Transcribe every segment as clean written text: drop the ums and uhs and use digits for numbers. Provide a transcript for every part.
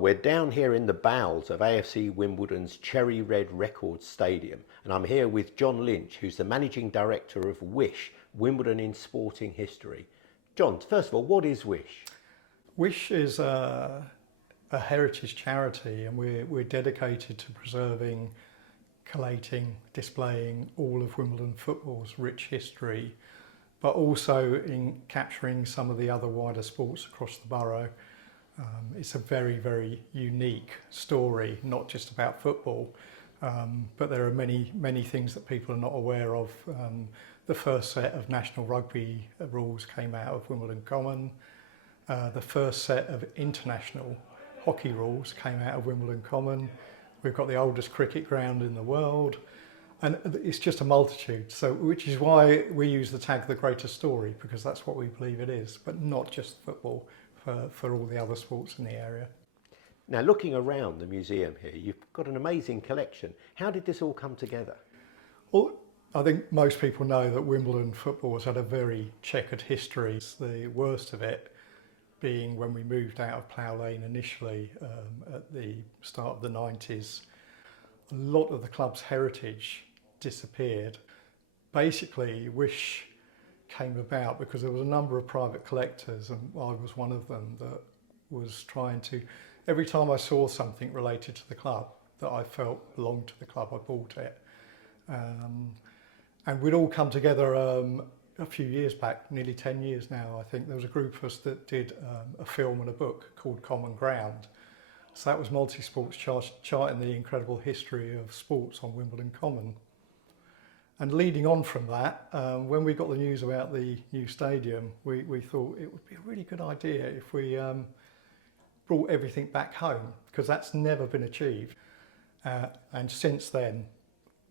Well, we're down here in the bowels of AFC Wimbledon's Cherry Red Records Stadium, and I'm here with John Lynch, who's the Managing Director of Wish, Wimbledon in Sporting History. John, first of all, what is Wish? Wish is a heritage charity, and we're dedicated to preserving, collating, displaying all of Wimbledon football's rich history, but also in capturing some of the other wider sports across the borough. It's a very, very unique story, not just about football, but there are many things that people are not aware of. The first set of national rugby rules came out of Wimbledon Common. The first set of international hockey rules came out of Wimbledon Common. We've got the oldest cricket ground in the world, and it's just a multitude. So, which is why we use the tag "the greatest story," because that's what we believe it is, but not just football, for all the other sports in the area. Now, looking around the museum here, you've got an amazing collection. How did this all come together? Well, I think most people know that Wimbledon football has had a very checkered history. The worst of it being when we moved out of Plough Lane initially at the start of the 90s. A lot of the club's heritage disappeared. Basically, Wish came about because there was a number of private collectors, and I was one of them, that was trying to, every time I saw something related to the club that I felt belonged to the club, I bought it. And we'd all come together a few years back, nearly 10 years now, I think. There was a group of us that did a film and a book called Common Ground. So that was multi-sports charting the incredible history of sports on Wimbledon Common. And leading on from that, when we got the news about the new stadium, we thought it would be a really good idea if we brought everything back home, because that's never been achieved. And since then,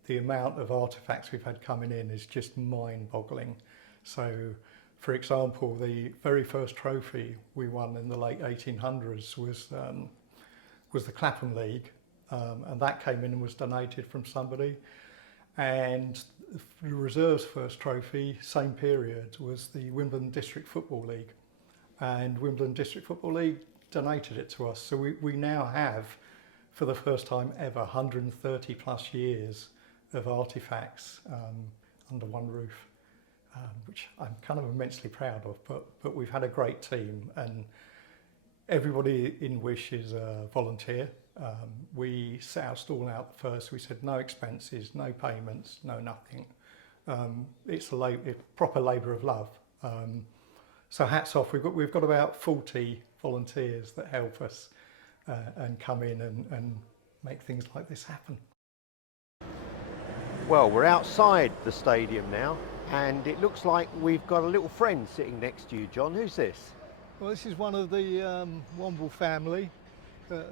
the amount of artefacts we've had coming in is just mind-boggling. So, for example, the very first trophy we won in the late 1800s was the Clapham League, and that came in and was donated from somebody. And the reserves first trophy, same period, was the Wimbledon District Football League, and Wimbledon District Football League donated it to us. So we now have, for the first time ever, 130 plus years of artefacts under one roof, which I'm kind of immensely proud of. But we've had a great team, and everybody in Wish is a volunteer. We set our stall out first. We said no expenses, no payments, no nothing. It's a proper labour of love. So hats off. We've got about 40 volunteers that help us and come in and make things like this happen. Well, we're outside the stadium now, and it looks like we've got a little friend sitting next to you, John. Who's this? Well, this is one of the Womble family, the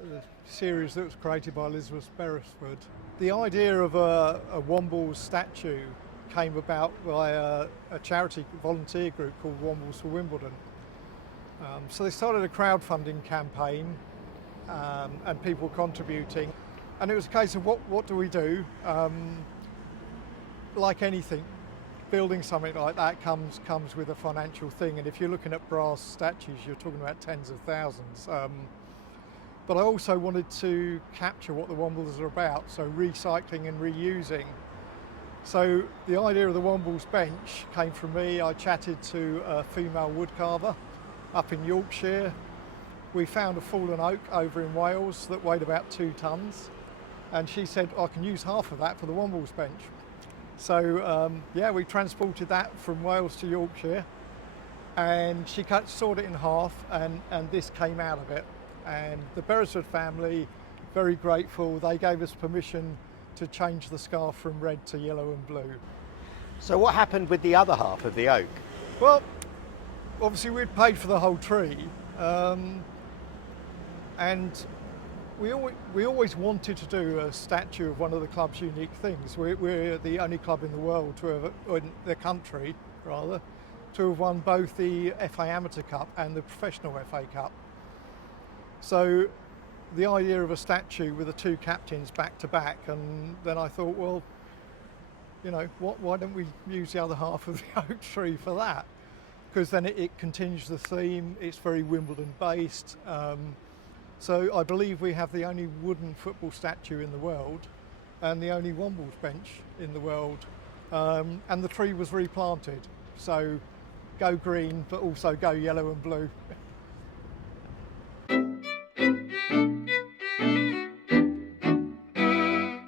series that was created by Elizabeth Beresford. The idea of a Womble statue came about by a charity volunteer group called Wombles for Wimbledon. So they started a crowdfunding campaign, and people contributing. And it was a case of what do we do? Like anything, building something like that comes with a financial thing, and if you're looking at brass statues, you're talking about tens of thousands. But I also wanted to capture what the Wombles are about, so recycling and reusing. So the idea of the Wombles bench came from me. I chatted to a female woodcarver up in Yorkshire. We found a fallen oak over in Wales that weighed about 2 tons, and she said, I can use half of that for the Wombles bench. So yeah, we transported that from Wales to Yorkshire, and she sawed it in half, and this came out of it. And the Beresford family, very grateful, they gave us permission to change the scarf from red to yellow and blue. So what happened with the other half of the oak? Well, obviously we'd paid for the whole tree, and we always wanted to do a statue of one of the club's unique things. We're the only club in the world to have, or in the country rather, to have won both the FA Amateur Cup and the Professional FA Cup. So the idea of a statue with the 2 captains back to back, and then I thought, well, you know, why don't we use the other half of the oak tree for that? Because then it continues the theme. It's very Wimbledon based. So I believe we have the only wooden football statue in the world and the only Wombles bench in the world. And the tree was replanted. So go green, but also go yellow and blue.